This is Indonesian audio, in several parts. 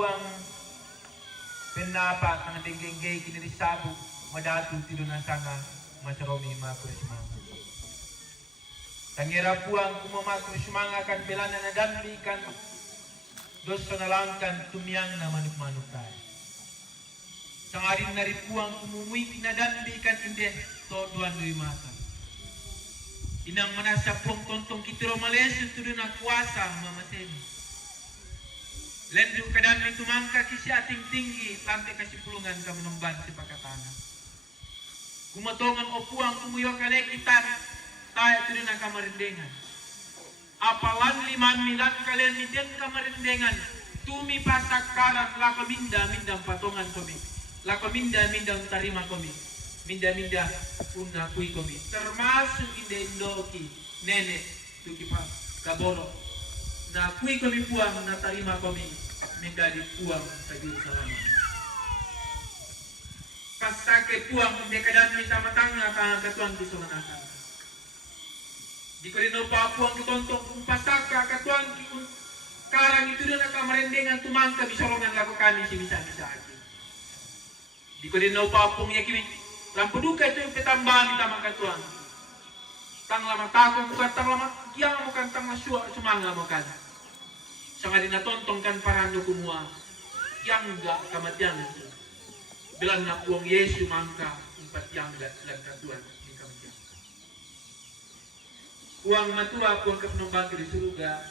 puang pendapat ng denggay kini sabuk madatu tido na sanga masaromi makurismanga. Tangira puang kumamakurismanga kan belana na dambi kan dosa na langkan tumiyang na manuk-manuk tayo. Sangarin na ripuang kumumuik na dambi kan inde toduan dari mata. Inang manasa puang tontong kitiro malesu tudo na kuasa mamatemi. Lendu kadang itu mangka kisi ating tinggi lantai kasipulungan ka menumban si pakatana. Kumatongan opuang kumuyo kale kita tayo tudo na kamarindengan. Apalan liman milan kalian miden kamarindengan. Tumi pasak karan lako minda patongan kami. Lako minda tarima kami. Minda punna kui kami. Termasuk inde indoki nenek tuki pa kaboro. Na kui kami puang na tarima kami menjadi puang tajur selama. Kasake puang mendekadan minta matanga ka katuang kisonanakan. Di korino pa puang kitontong pasaka katuang karang itu na kamarendengan tumangka bisorongan laku kami si bisa-bisa aja. Di korino pa puang yakimi lampu duka itu petambah minta makatuang. Tang lama takong bukan tang lama kiang bukan tang masuk sumanga bukan. Sangat dinatontongkan parando kumua yang enggak kamatian itu. Bilang na uang Yesus mangka empat yang dan katuan di kamatian. Uang matua uang kepenumbang di surga.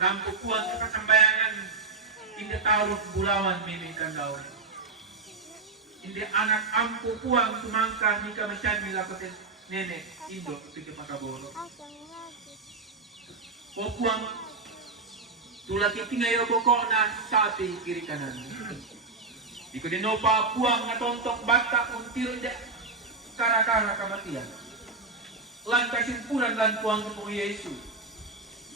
Rampuk uang kepasambayangan inde taruh bulawan mimingkan daun. Inde anak ampu uang tumangka nika masyan milakoten nenek indo tiga pakaboro. Uang tulaki tingayo pokok na sapi kiri kanan. Iko dino pa puang natontong bata untir de kara-kara kamatian. Lan kasimpulan lan puang kepung Yesus.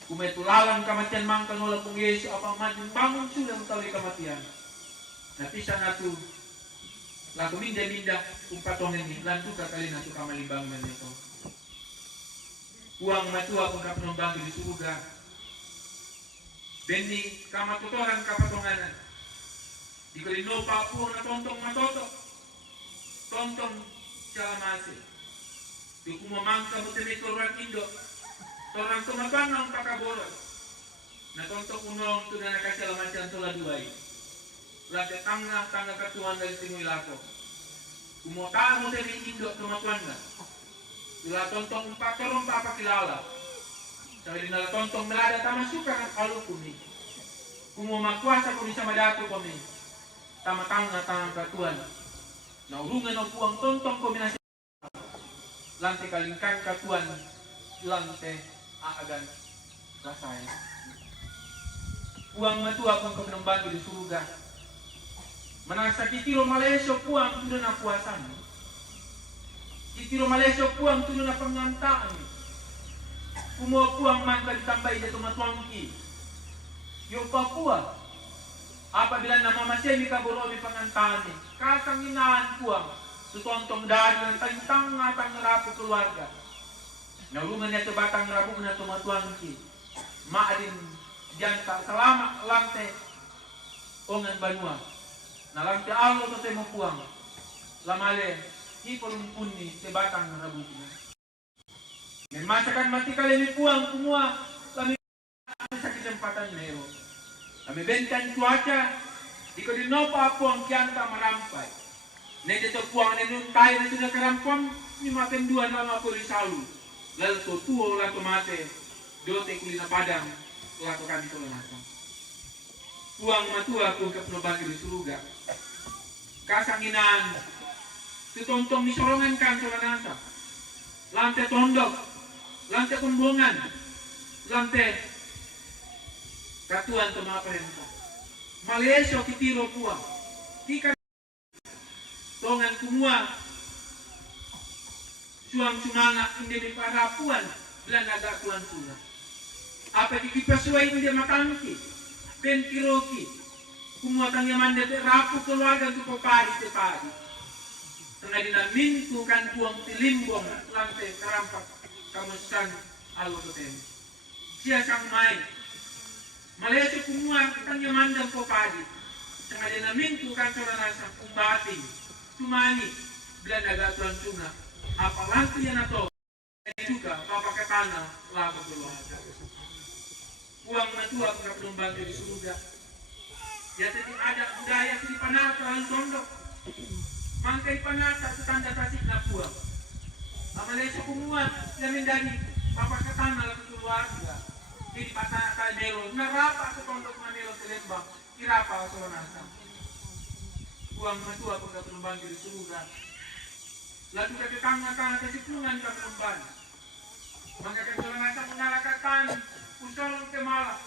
Kumetulalan kamatian mangkang olah pung Yesus apa majun bangun sudah utawi kamatian. Napisa natu laku minda umpatong ini lan tuka kali natu kamalimbang menito. Puang matua pung kapenumbang di surga. Bendi kamatutoran kapatonganan. Di kolino papuang na tontong matoto. Tontong calamase. Di kumamangka mo temi torang indo. Torang tumaban ng pakaboros. Na tontong unong tu na nakasalamansiyan tola duway. Late tanga katuan dari tingoy lako. Kumota mo temi indo tumatuan na. Tula tontong pakarong papakilala. Sabi nila tontong melada tamasuka ng alukuni. Kung makuasa kung isa madato kami, tamatang na tangang katuan. Naurungan ang puang tontong kombinasi. Lante kalingkang katuan, lante aagan rasay. Puang matua kung kapenambang di surga. Manasa kitiro maleso puang tuno na kuasan. Kitiro maleso puang tuno na pangantaan. Kumuha puang mangka ditambay na tumatuangki. Yung Papua, apabila namamasemi ka burobi pangantani, kasanginaan puang, tutontong dari ng tantang natang rapo keluarga. Naulungan niya ito batang rapo na tumatuangki. Maadin janta, selama lante, ongan banua. Nalangke alo to temo puang. Lamale, hipolumpun ni te batang rapo niya. Masakan mati kalian puang semua kami sa kesempatan mero. Kami bentan cuaca iko di nopa puang kianta marampai. Nede to puang nenun tayo na sudah kerampon ni maten dua nama ko risalu. Lalu to tuo la to mate dote kulina padang la to kami to nasa. Puang matua kung kapnobagi di surga. Kasanginan tutontong ni sorongan kan sa nasa. Lante tondok, lante kumbungan, lante katuan to mga parenta. Maleso kitiro puang. Tika tongan kumua suang sumanga hindi di parapuan bilang nagatuan sula. Apa dikipasuay hindi makangki, penkiroki, kumua tang yaman dete rapu keluarga tu papari te pari. Tengah dinamin kan puang tilimbong lantai kerampak kamusan alo to tem. Sia sang mai Malaysia kumua kitang yamandang po padi. Sengaja namin tu kan saudara nasa umbati. Tumani bilang agak tuna. Apalagi yang nato juga papa ke tanah lagu keluar. Uang natua pernah penumbang di surga. Ya tidak ada budaya di panata lang tondok. Mangkay panata sa tanda tasik na puang. Malaysia kumua namin dari papa ke tanah lagu keluarga. Di patah melo, narapa sa tondok na melo sa lembang, irapa sa lanasa. Uang matua pagka penumbang di surga. Lalu kakitang-kakang kasipungan ka penumbang. Maka kasalanasa mengalakakan usolong kemala.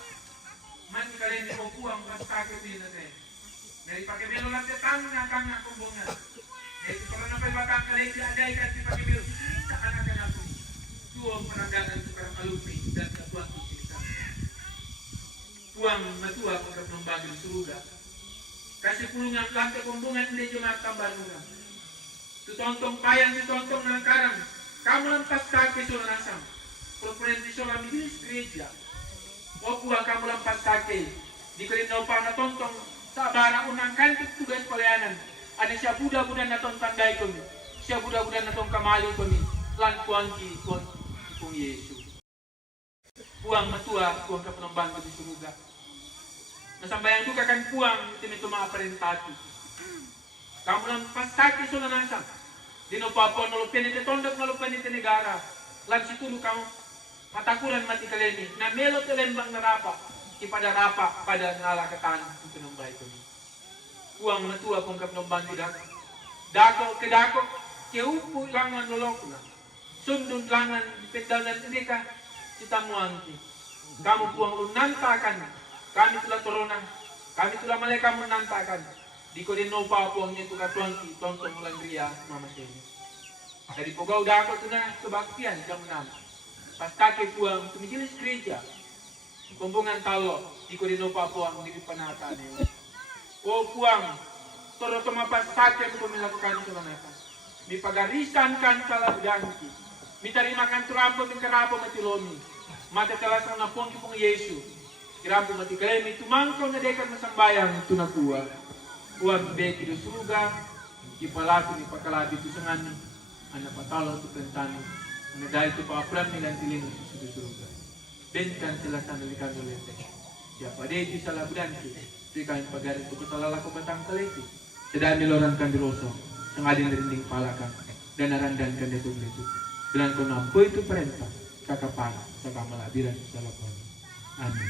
Mati kalian di uang pas kakit din natin. Dari pakai melo lang kakang kumbungan. Dari kalau napay bakang kalian diadai kan di pakai melo. Sa anak-anak natin. Tuong penandangan sekarang alumni dan ketua kita. Uang matua pagka penumbang di surga. Kasih pulungan lantai kumbungan hindi jumat tambanungan. Tutontong payang tutontong ng karang. Kamu lampas kaki sulanasam. Proponenti solam di gereja. O kuha kamu lampas kaki. Di kalinaw pa na tontong sa bara unang kantik tugas palayanan. Ada siya buda-buda na tong tanday ko ni. Siya buda-buda na tong kamali ko ni. Lan kuangki kung Yesus. Puang matua, puang kapanambang ko di surga. Nasambayan ko kakan puang, tinito maaparentati. Kamu lampas kaki sulanasam. Di no papo nolupian iti tondok nolupian iti negara. Lang situlo kamu matakuran mati kaleni. Na melo telembang narapa. Ipada rapa pada nalakatan ito ng bahay ko. Puang matua kung kapanambang ko dako. Dako ke dako. Kiupo langan nolok na. Sundun langan pedalan hindi ka. Sitamuangki. Kamu puang lunantakan. Kami telah turunan. Kami telah malaikat menantakan. Di ko din no pa po ang nito katuangki, tontong ulang ria, mama sini. Dari pugaw dako ito na subaktian, jam 6. Pas kaki puang, tumigilis gereja. Kumbungan talo, di ko din no pa po ang nilipanata niyo. O puang, toro tumapas kaki ko milakukan ito na neta. Di pagarisan kan sa labdanki. Mitarimakan turapo ng karapo matilomi. Matatalasang na pong kipong Yesu. Kirapo matikalemi, tumangko na dekat masambayang ito na kuwa. Uang beki do surga, ipalaku ni pakalabi tu sangani, anak patalo tu pentani, menedai tu paapran nilan tilin tu surga. Benkan silasan likan dolete. Siapa deh di salah budanki, dikain pagari tu kesalala ko batang kaleti. Sedami loran kandiroso, sengadin rinding palakan, dan arandan kandetu-letu. Bilang ko nampu itu perintah, kakapana, sa kamalabiran sa lakuan. Amin.